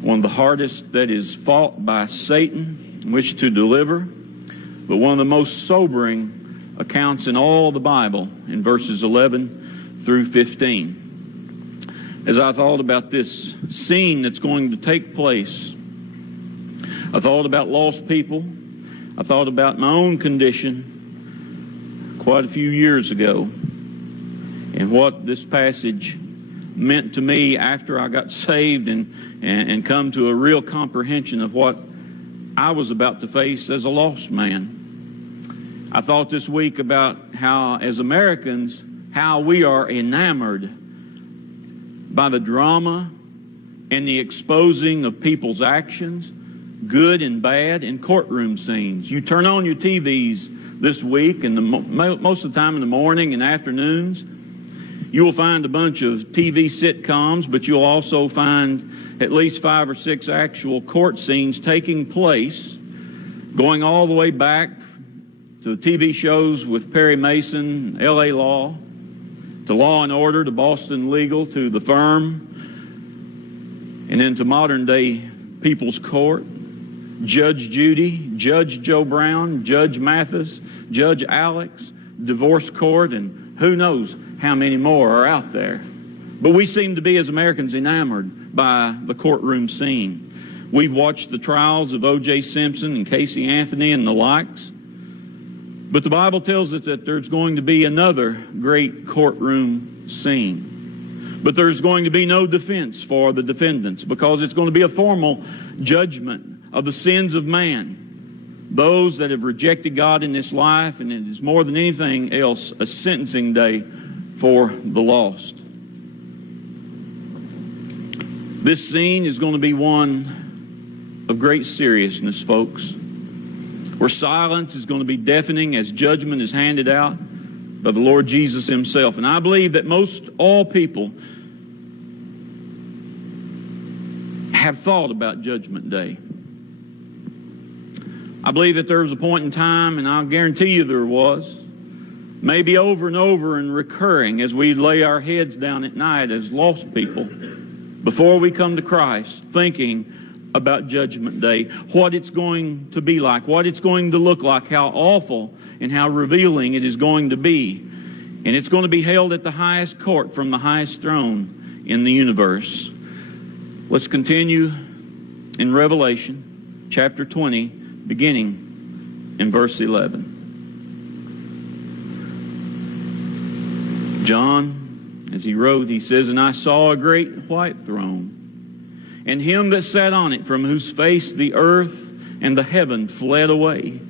one of the hardest that is fought by Satan, in which to deliver, but one of the most sobering accounts in all the Bible in verses 11 through 15. As I thought about this scene that's going to take place, I thought about lost people. I thought about my own condition quite a few years ago and what this passage meant to me after I got saved and come to a real comprehension of what I was about to face as a lost man. I thought this week about how, as Americans, how we are enamored by the drama and the exposing of people's actions, good and bad, in courtroom scenes. You turn on your TVs this week, and most of the time in the morning and afternoons, you will find a bunch of TV sitcoms, but you'll also find at least 5 or 6 actual court scenes taking place, going all the way back to the TV shows with Perry Mason, L.A. Law, to Law and Order, to Boston Legal, to The Firm, and then to modern day People's Court, Judge Judy, Judge Joe Brown, Judge Mathis, Judge Alex, Divorce Court, and who knows how many more are out there. But we seem to be, as Americans, enamored by the courtroom scene. We've watched the trials of O.J. Simpson and Casey Anthony and the likes. But the Bible tells us that there's going to be another great courtroom scene. But there's going to be no defense for the defendants, because it's going to be a formal judgment of the sins of man, those that have rejected God in this life, and it is more than anything else a sentencing day for the lost. This scene is going to be one of great seriousness, folks, where silence is going to be deafening as judgment is handed out by the Lord Jesus himself. And I believe that most all people have thought about Judgment Day. I believe that there was a point in time, and I'll guarantee you there was, maybe over and over and recurring as we lay our heads down at night as lost people before we come to Christ, thinking about Judgment Day, what it's going to be like, what it's going to look like, how awful and how revealing it is going to be. And it's going to be held at the highest court from the highest throne in the universe. Let's continue in Revelation chapter 20, beginning in verse 11. John, as he wrote, he says, "And I saw a great white throne, and him that sat on it, from whose face the earth and the heaven fled away.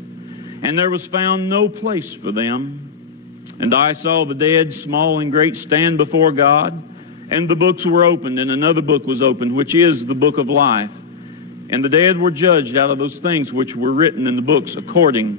And there was found no place for them. And I saw the dead, small and great, stand before God. And the books were opened, and another book was opened, which is the book of life. And the dead were judged out of those things which were written in the books according